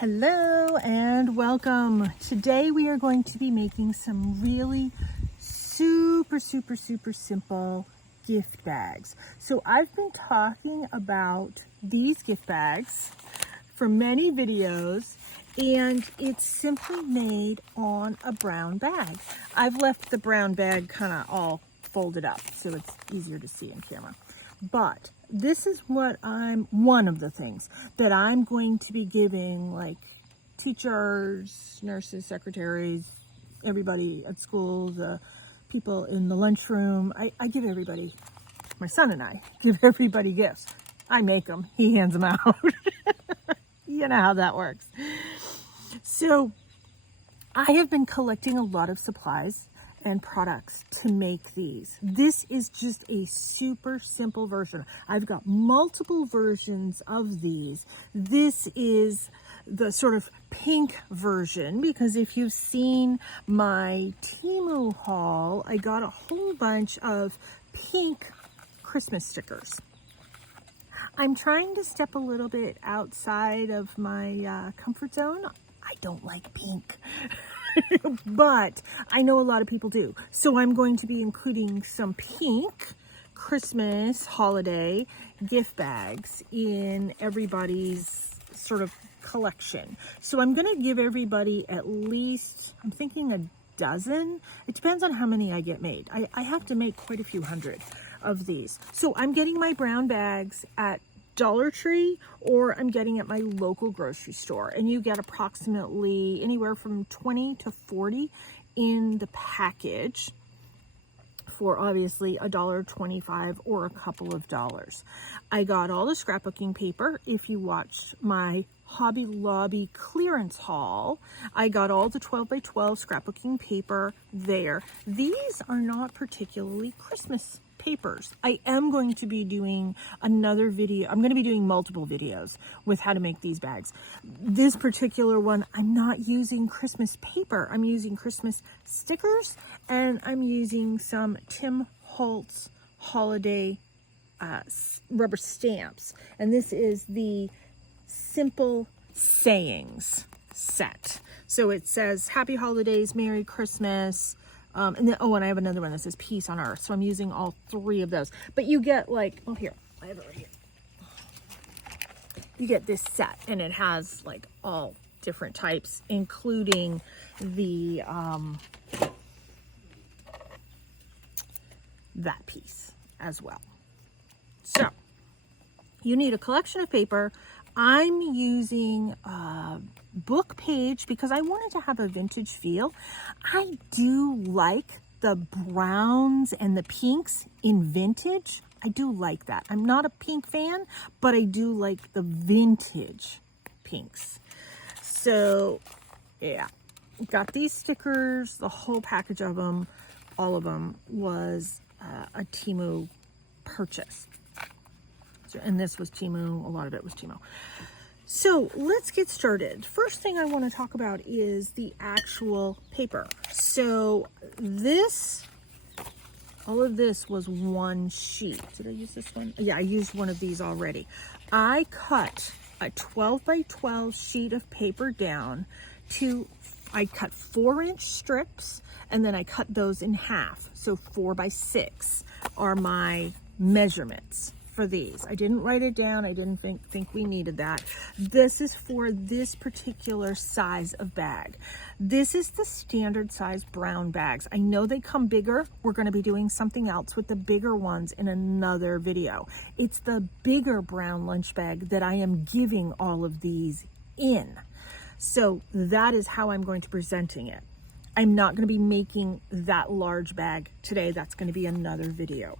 Hello and welcome. Today we are going to be making some really super simple gift bags. So I've been talking about these gift bags for many videos, and it's simply made on a brown bag. I've left the brown bag kind of all folded up so it's easier to see in camera. But this is one of the things that I'm going to be giving, like teachers, nurses, secretaries, everybody at school, the people in the lunchroom. I give everybody, my son and I give everybody gifts. I make them, he hands them out. You know how that works. So I have been collecting a lot of supplies and products to make these. This is just a super simple version. I've got multiple versions of these. This is the sort of pink version, because if you've seen my Temu haul, I got a whole bunch of pink Christmas stickers. I'm trying to step a little bit outside of my comfort zone. I don't like pink. But I know a lot of people do. So I'm going to be including some pink Christmas holiday gift bags in everybody's sort of collection. So I'm going to give everybody at least, I'm thinking a dozen. It depends on how many I get made. I have to make quite a few hundred of these. So I'm getting my brown bags at Dollar Tree, or I'm getting at my local grocery store, and you get approximately anywhere from 20 to 40 in the package for obviously $1.25 or a couple of dollars. I got all the scrapbooking paper. If you watched my Hobby Lobby clearance haul, I got all the 12 by 12 scrapbooking paper there. These are not particularly Christmas papers. I am going to be doing another video. I'm going to be doing multiple videos with how to make these bags. This particular one, I'm not using Christmas paper. I'm using Christmas stickers, and I'm using some Tim Holtz holiday rubber stamps. And this is the Simple Sayings set. So it says Happy Holidays, Merry Christmas, and then, and I have another one that says Peace on Earth. So I'm using all three of those. But you get like, oh here, I have it right here. You get this set, and it has like all different types, including the that piece as well. So you need a collection of paper. I'm using a book page because I wanted to have a vintage feel. I do like the browns and the pinks in vintage. I do like that. I'm not a pink fan, but I do like the vintage pinks. So yeah, got these stickers, the whole package of them, all of them was a Temu purchase. And this was Temu, a lot of it was Temu. So let's get started. First thing I want to talk about is the actual paper. So this, all of this was one sheet. Did I use this one? Yeah, I used one of these already. I cut a 12 by 12 sheet of paper down to, I cut 4-inch strips, and then I cut those in half. So 4 by 6 are my measurements for these. I didn't write it down. I didn't think we needed that. This is for this particular size of bag. This is the standard size brown bags. I know they come bigger. We're going to be doing something else with the bigger ones in another video. It's the bigger brown lunch bag that I am giving all of these in. So that is how I'm going to be presenting it. I'm not going to be making that large bag today. That's going to be another video.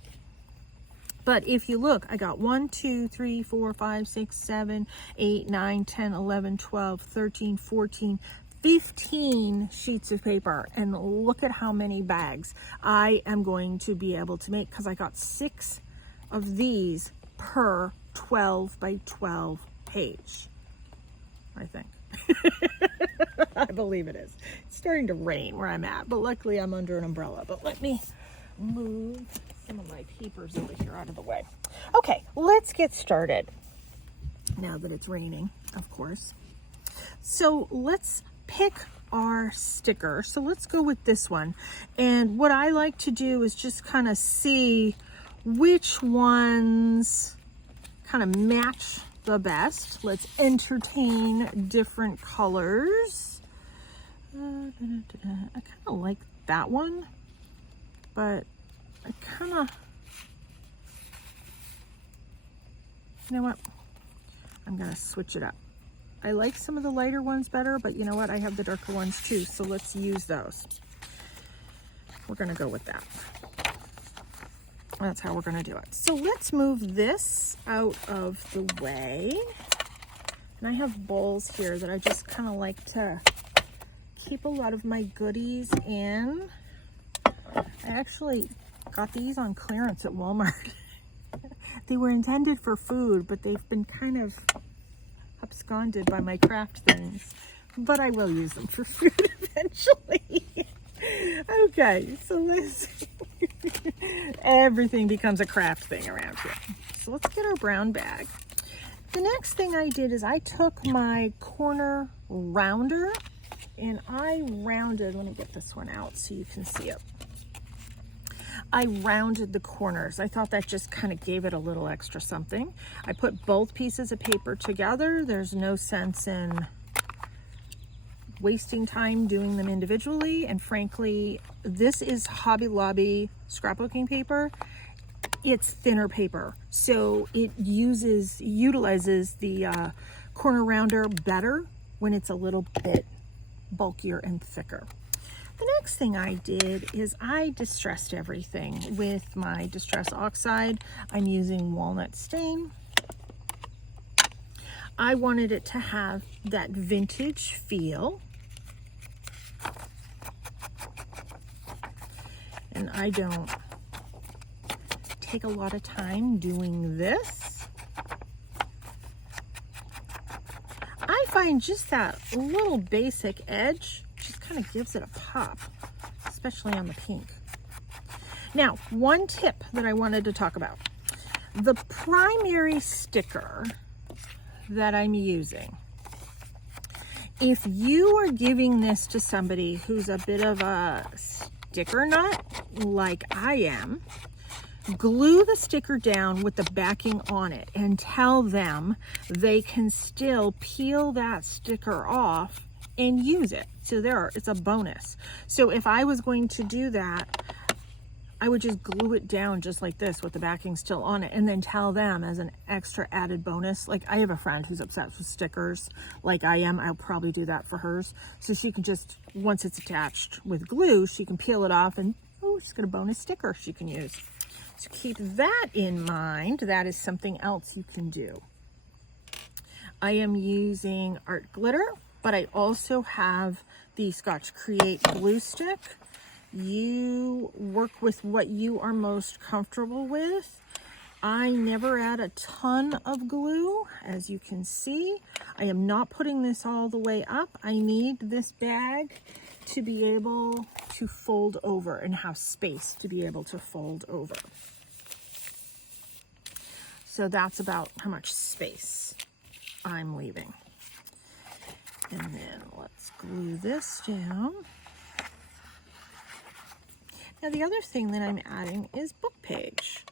But if you look, I got 1, 2, 3, 4, 5, 6, 7, 8, 9, 10, 11, 12, 13, 14, 15 sheets of paper. And look at how many bags I am going to be able to make, because I got 6 of these per 12 by 12 page, I think. I believe it is. It's starting to rain where I'm at, but luckily I'm under an umbrella. But let me move some of my papers over here out of the way. Okay, let's get started. Now that it's raining, of course. So let's pick our sticker. So let's go with this one. And what I like to do is just kind of see which ones kind of match the best. Let's entertain different colors. I kind of like that one, but I kind of, you know what? I'm gonna switch it up. I like some of the lighter ones better, but you know what? I have the darker ones too, so let's use those. We're gonna go with that. That's how we're gonna do it. So let's move this out of the way. And I have bowls here that I just kind of like to keep a lot of my goodies in. I actually got these on clearance at Walmart. They were intended for food, but they've been kind of absconded by my craft things. But I will use them for food eventually. Okay, so let's everything becomes a craft thing around here. So let's get our brown bag. The next thing I did is I took my corner rounder and I rounded, let me get this one out so you can see it. I rounded the corners. I thought that just kind of gave it a little extra something. I put both pieces of paper together. There's no sense in wasting time doing them individually. And frankly, this is Hobby Lobby scrapbooking paper. It's thinner paper, so it utilizes the corner rounder better when it's a little bit bulkier and thicker. The next thing I did is I distressed everything with my Distress Oxide. I'm using walnut stain. I wanted it to have that vintage feel. And I don't take a lot of time doing this. I find just that little basic edge just kind of gives it a pop, especially on the pink. Now, one tip that I wanted to talk about. The primary sticker that I'm using, if you are giving this to somebody who's a bit of a sticker nut like I am, glue the sticker down with the backing on it and tell them they can still peel that sticker off and use it. So it's a bonus. So if I was going to do that, I would just glue it down just like this with the backing still on it and then tell them as an extra added bonus. Like I have a friend who's obsessed with stickers like I am. I'll probably do that for hers. So she can just, once it's attached with glue, she can peel it off and she's got a bonus sticker she can use. So keep that in mind. That is something else you can do. I am using art glitter, but I also have the Scotch Create glue stick. You work with what you are most comfortable with. I never add a ton of glue, as you can see. I am not putting this all the way up. I need this bag to be able to fold over and have space to be able to fold over. So that's about how much space I'm leaving. And then let's glue this down. Now the other thing that I'm adding is book page.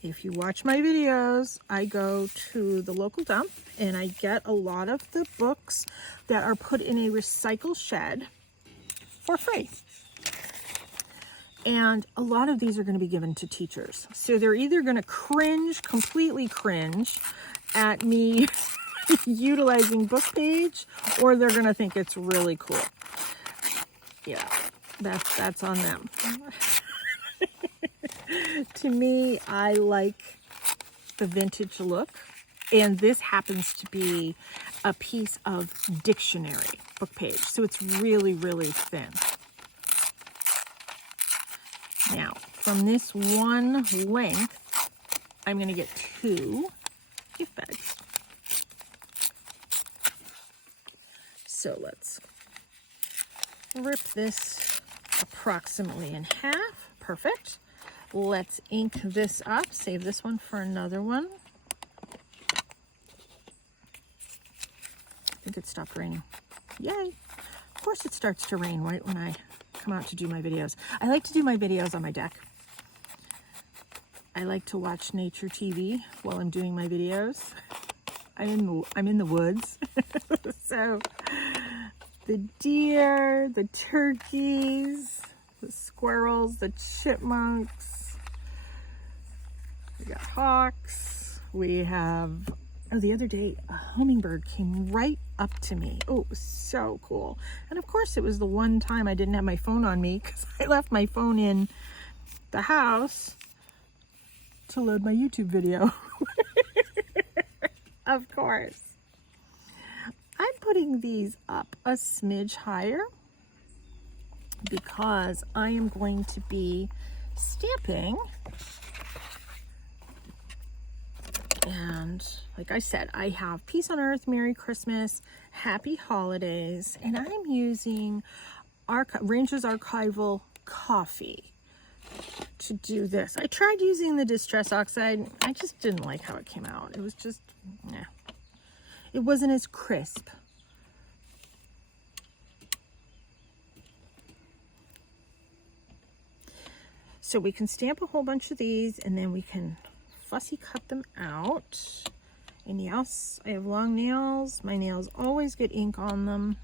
If you watch my videos, I go to the local dump and I get a lot of the books that are put in a recycle shed for free. And a lot of these are going to be given to teachers. So they're either going to completely cringe at me utilizing book page, or they're going to think it's really cool. Yeah. That's on them. To me, I like the vintage look, and this happens to be a piece of dictionary book page, so it's really, really thin. Now, from this one length, I'm going to get 2 gift bags. So let's rip this approximately in half. Perfect. Let's ink this up. Save this one for another one. think it stopped raining. Yay. Of course it starts to rain right when I come out to do my videos. I like to do my videos on my deck. I like to watch nature TV while I'm doing my videos. I'm in the woods. So the deer, the turkeys, the squirrels, the chipmunks, we got hawks, we have, oh, the other day a hummingbird came right up to me. Oh, it was so cool. And of course it was the one time I didn't have my phone on me because I left my phone in the house to load my YouTube video. Of course. I'm putting these up a smidge higher because I am going to be stamping. And like I said, I have Peace on Earth, Merry Christmas, Happy Holidays, and I'm using Ranger's Archival Coffee to do this. I tried using the Distress Oxide. I just didn't like how it came out. It was just, nah. It wasn't as crisp. So we can stamp a whole bunch of these and then we can fussy cut them out. And yes, I have long nails. My nails always get ink on them.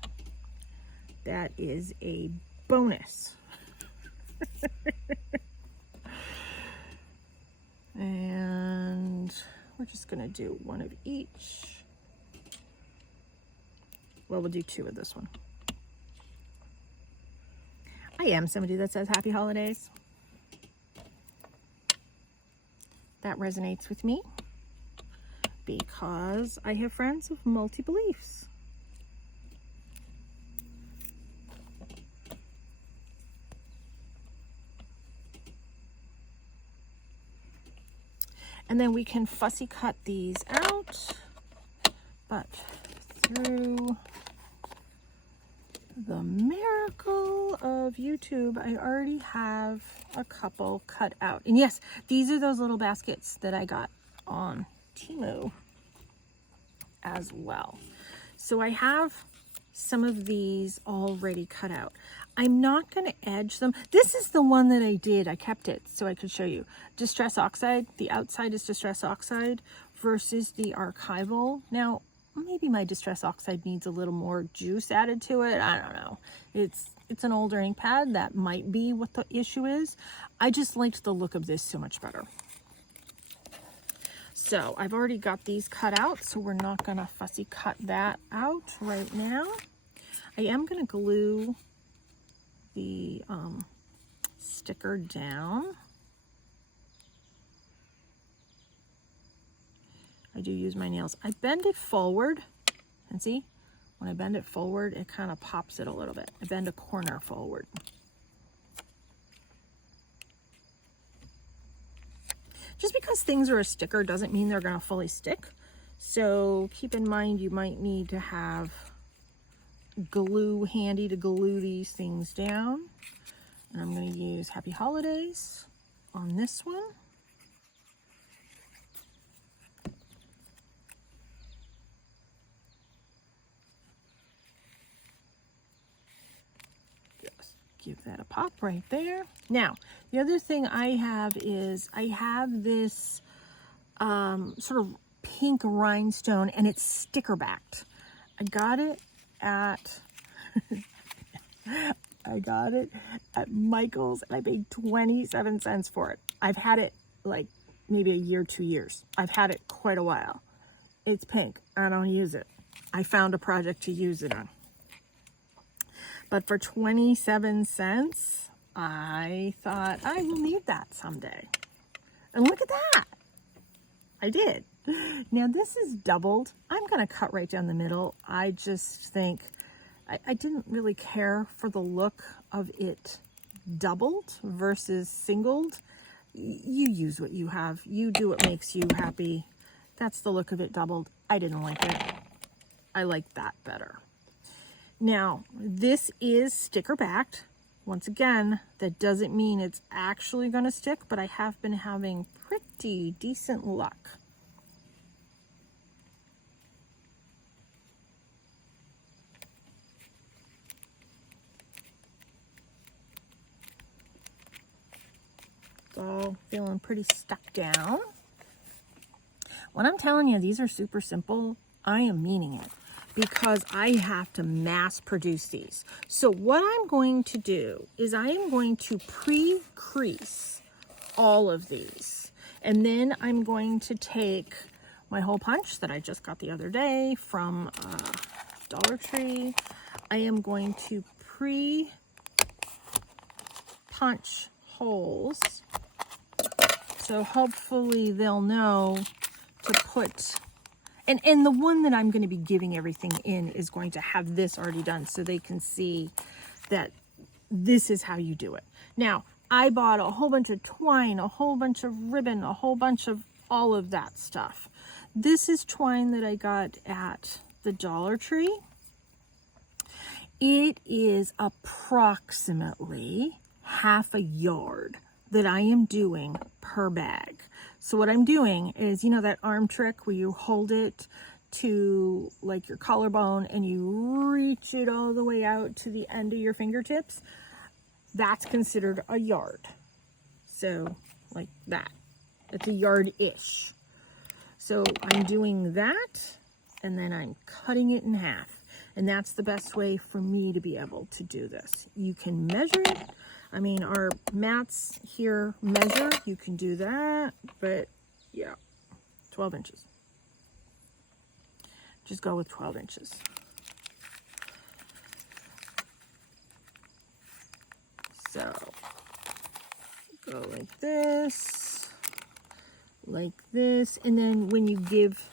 That is a bonus. And we're just gonna do one of each. Well, we'll do two of this one. I am somebody that says happy holidays. That resonates with me because I have friends of multi-beliefs. And then we can fussy cut these out, but through the miracle of YouTube, I already have a couple cut out. And yes, these are those little baskets that I got on Temu as well. So I have some of these already cut out. I'm not going to edge them. This is the one that I did. I kept it so I could show you. Distress Oxide. The outside is Distress Oxide versus the Archival. Now, maybe my Distress Oxide needs a little more juice added to it. I don't know. It's an older ink pad. That might be what the issue is. I just liked the look of this so much better. So I've already got these cut out, so we're not going to fussy cut that out right now. I am going to glue the sticker down. I do use my nails. I bend it forward, and see, when I bend it forward, it kind of pops it a little bit. I bend a corner forward. Just because things are a sticker doesn't mean they're going to fully stick. So keep in mind you might need to have glue handy to glue these things down. And I'm going to use Happy Holidays on this one. Just give that a pop right there. Now, the other thing I have is I have this sort of pink rhinestone, and it's sticker backed. I got it at Michael's, and I paid 27 cents for it. I've had it like maybe a year, 2 years. I've had it quite a while. It's pink. I don't use it. I found a project to use it on. But for 27 cents, I thought I will need that someday. And look at that. I did. Now this is doubled. I'm going to cut right down the middle. I just think I didn't really care for the look of it doubled versus singled. You use what you have. You do what makes you happy. That's the look of it doubled. I didn't like it. I like that better. Now, this is sticker backed. Once again, that doesn't mean it's actually going to stick, but I have been having pretty decent luck. feeling pretty stuck down. When I'm telling you these are super simple, I am meaning it, because I have to mass produce these. So what I'm going to do is I am going to pre-crease all of these. And then I'm going to take my hole punch that I just got the other day from Dollar Tree. I am going to pre-punch holes. So hopefully they'll know to put, and the one that I'm going to be giving everything in is going to have this already done so they can see that this is how you do it. Now, I bought a whole bunch of twine, a whole bunch of ribbon, a whole bunch of all of that stuff. This is twine that I got at the Dollar Tree. It is approximately half a yard that I am doing per bag. So what I'm doing is, you know that arm trick where you hold it to like your collarbone and you reach it all the way out to the end of your fingertips? That's considered a yard. So like that. It's a yard-ish. So I'm doing that, and then I'm cutting it in half. And that's the best way for me to be able to do this. You can measure it. I mean, our mats here measure. You can do that, but yeah, 12 inches. Just go with 12 inches. So, go like this, and then when you give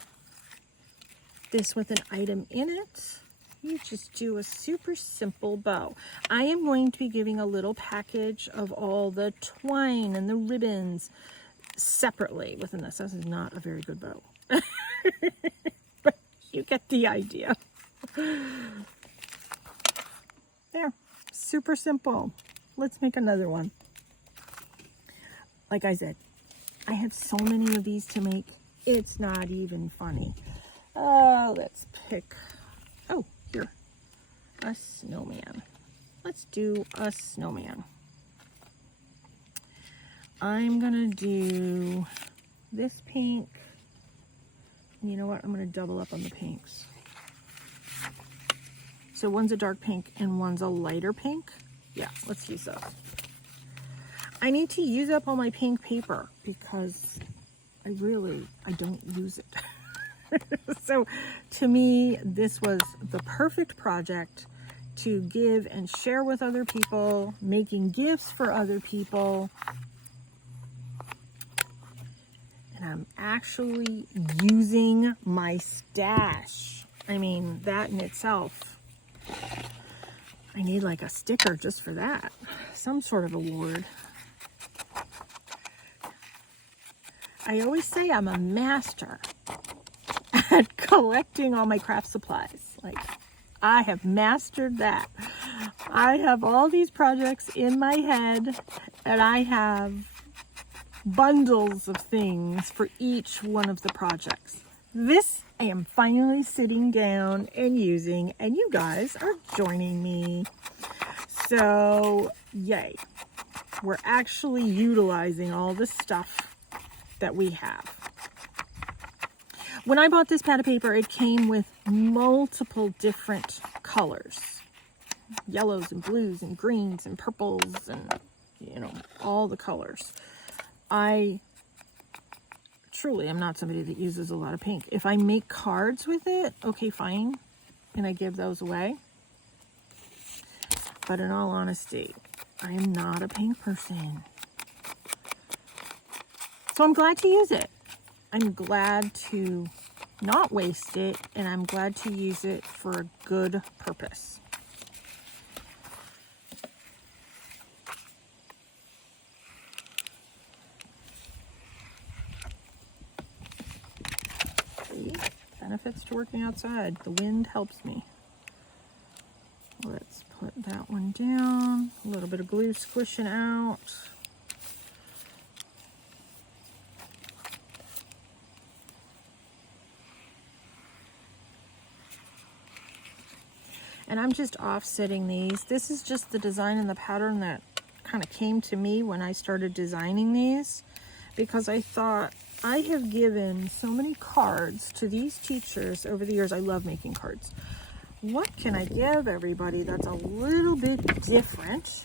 this with an item in it, you just do a super simple bow. I am going to be giving a little package of all the twine and the ribbons separately within this. This is not a very good bow, but you get the idea. There, super simple. Let's make another one. Like I said, I have so many of these to make, it's not even funny. Let's pick, oh, here, a snowman. Let's do a snowman. I'm gonna do this pink. You know what? I'm gonna double up on the pinks. So one's a dark pink and one's a lighter pink. Yeah, let's use those. I need to use up all my pink paper because I don't use it. So to me, this was the perfect project to give and share with other people, making gifts for other people. And I'm actually using my stash. I mean, that in itself, I need like a sticker just for that. Some sort of award. I always say I'm a master at collecting all my craft supplies. Like, I have mastered that. I have all these projects in my head, and I have bundles of things for each one of the projects. This I am finally sitting down and using, and you guys are joining me. So, yay. We're actually utilizing all the stuff that we have. When I bought this pad of paper, it came with multiple different colors. Yellows and blues and greens and purples and, you know, all the colors. I truly am not somebody that uses a lot of pink. If I make cards with it, okay, fine. And I give those away. But in all honesty, I am not a pink person. So I'm glad to use it. I'm glad to not waste it, and I'm glad to use it for a good purpose. See, benefits to working outside. The wind helps me. Let's put that one down. A little bit of glue squishing out. And I'm just offsetting these. This is just the design and the pattern that kind of came to me when I started designing these. because I thought, I have given so many cards to these teachers over the years. I love making cards. What can I give everybody that's a little bit different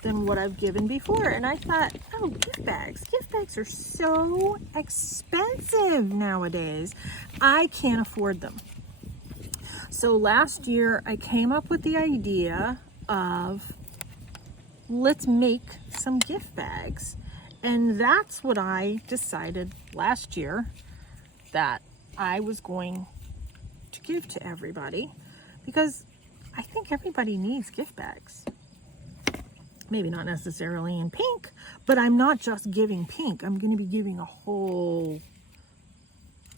than what I've given before? And I thought, oh, gift bags. Gift bags are so expensive nowadays. I can't afford them. So last year I came up with the idea of, let's make some gift bags. And that's what I decided last year that I was going to give to everybody, because I think everybody needs gift bags. Maybe not necessarily in pink, but I'm not just giving pink. I'm going to be giving a whole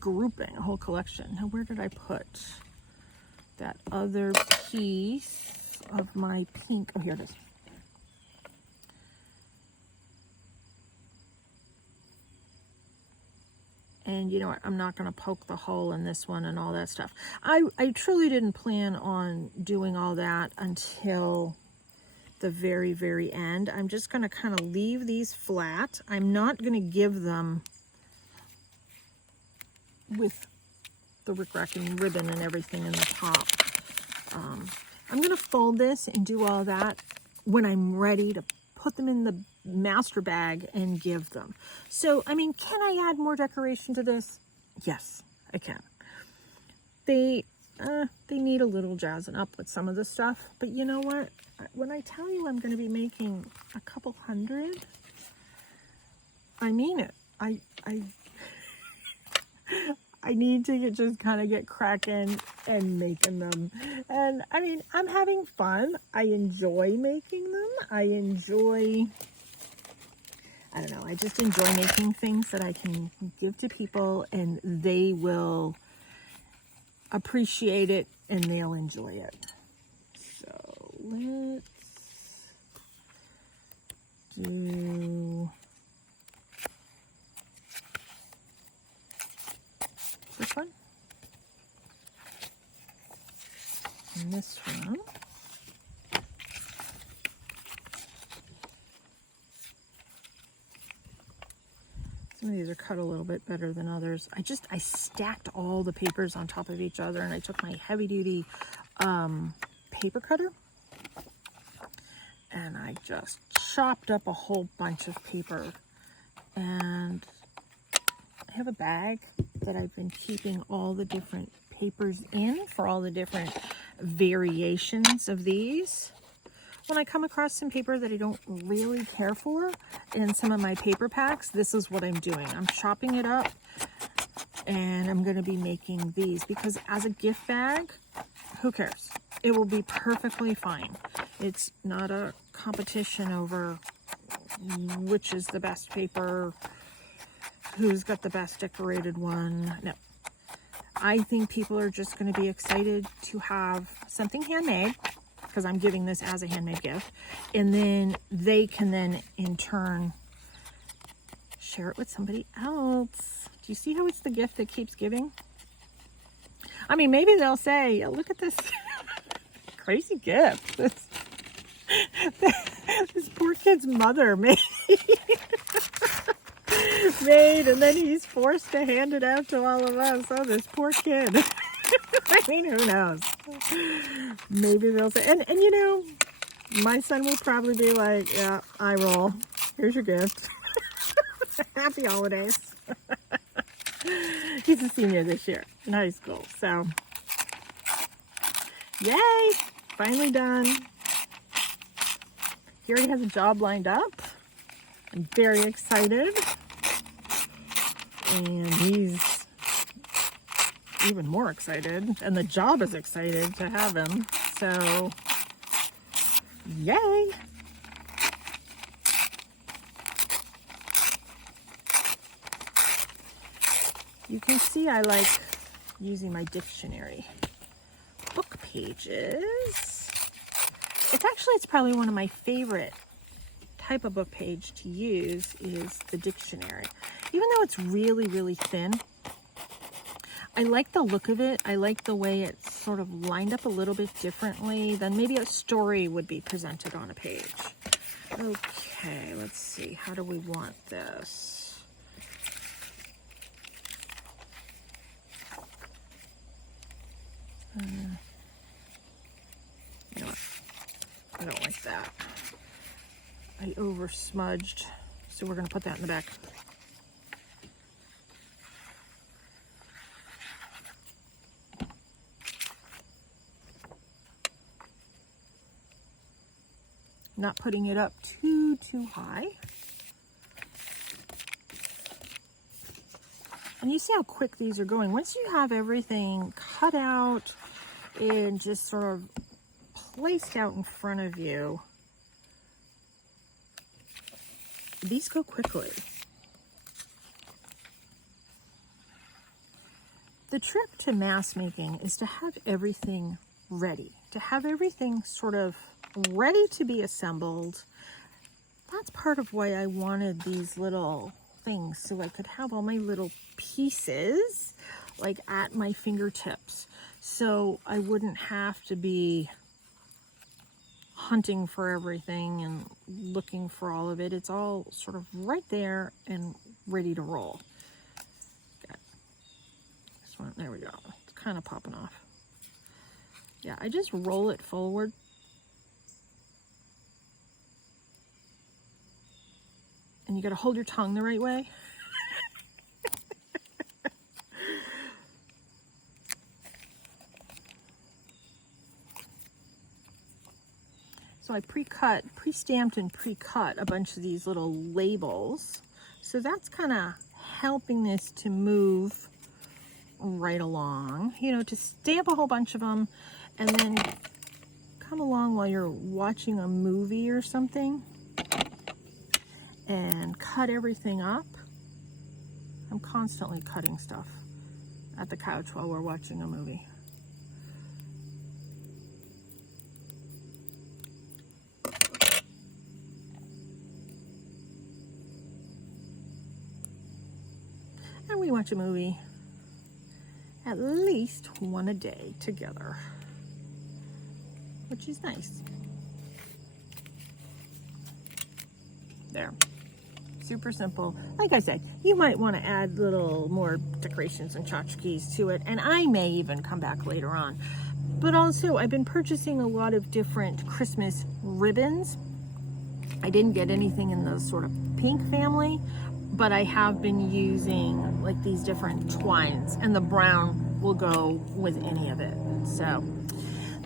grouping, a whole collection. Now, where did I put that other piece of my pink? Oh, here it is. And you know what, I'm not going to poke the hole in this one and all that stuff. I truly didn't plan on doing all that until the very, very end. I'm just going to kind of leave these flat. I'm not going to give them with the rickracking ribbon and everything in the top. I'm going to fold this and do all that when I'm ready to put them in the master bag and give them. So, I mean, can I add more decoration to this? Yes, I can. They need a little jazzing up with some of the stuff, but you know what? When I tell you I'm going to be making a couple hundred, I mean it. I need to just kind of get cracking and making them. And I mean, I'm having fun. I enjoy making them. I don't know, I just enjoy making things that I can give to people and they will appreciate it and they'll enjoy it. So let's do this one and this one. Some of these are cut a little bit better than others. I stacked all the papers on top of each other, and I took my heavy duty paper cutter and I just chopped up a whole bunch of paper. And I have a bag that I've been keeping all the different papers in for all the different variations of these. When I come across some paper that I don't really care for in some of my paper packs, this is what I'm doing. I'm chopping it up and I'm going to be making these, because as a gift bag, who cares? It will be perfectly fine. It's not a competition over which is the best paper, who's got the best decorated one. No. I think people are just going to be excited to have something handmade, because I'm giving this as a handmade gift, and then they can then in turn share it with somebody else. Do you see how it's the gift that keeps giving? I mean, maybe they'll say, oh, look at this crazy gift this poor kid's mother made, and then he's forced to hand it out to all of us. Oh, this poor kid. I mean, who knows? Maybe they'll say, and you know, my son will probably be like, yeah, eye roll. Here's your gift. Happy holidays. He's a senior this year in high school, so yay, finally done. He already has a job lined up. I'm very excited. And he's even more excited, and the job is excited to have him. So, yay! You can see I like using my dictionary book pages. It's probably one of my favorite type of book page to use is the dictionary. Even though it's really, really thin, I like the look of it. I like the way it's sort of lined up a little bit differently than maybe a story would be presented on a page. Okay, let's see. How do we want this? You know what? I don't like that. I over smudged, so we're going to put that in the back. Not putting it up too high. And you see how quick these are going. Once you have everything cut out and just sort of placed out in front of you, these go quickly. The trick to mask making is to have everything ready, to have everything sort of ready to be assembled. That's part of why I wanted these little things, so I could have all my little pieces like at my fingertips, so I wouldn't have to be hunting for everything and looking for all of it. It's all sort of right there and ready to roll. Okay. This one, there we go. It's kind of popping off. Yeah, I just roll it forward. And you got to hold your tongue the right way. So I pre-stamped and pre-cut a bunch of these little labels. So that's kind of helping this to move right along. You know, to stamp a whole bunch of them and then come along while you're watching a movie or something and cut everything up. I'm constantly cutting stuff at the couch while we're watching a movie. And we watch a movie at least one a day together, which is nice. There. Super simple. Like I said, you might want to add little more decorations and tchotchkes to it, and I may even come back later on. But also, I've been purchasing a lot of different Christmas ribbons. I didn't get anything in the sort of pink family, but I have been using like these different twines, and the brown will go with any of it. So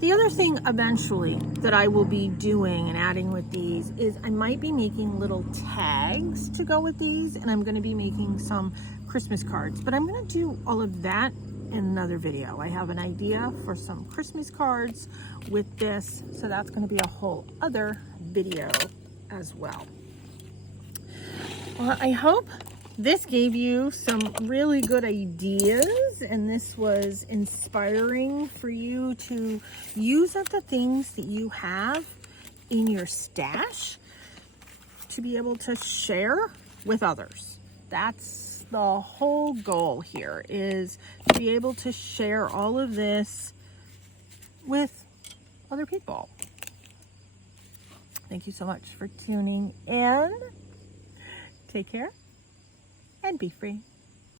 the other thing eventually that I will be doing and adding with these is I might be making little tags to go with these, and I'm going to be making some Christmas cards, but I'm going to do all of that in another video. I have an idea for some Christmas cards with this, so that's going to be a whole other video as well. Well, I hope this gave you some really good ideas, and this was inspiring for you to use up the things that you have in your stash to be able to share with others. That's the whole goal here, is to be able to share all of this with other people. Thank you so much for tuning in. Take care and be free.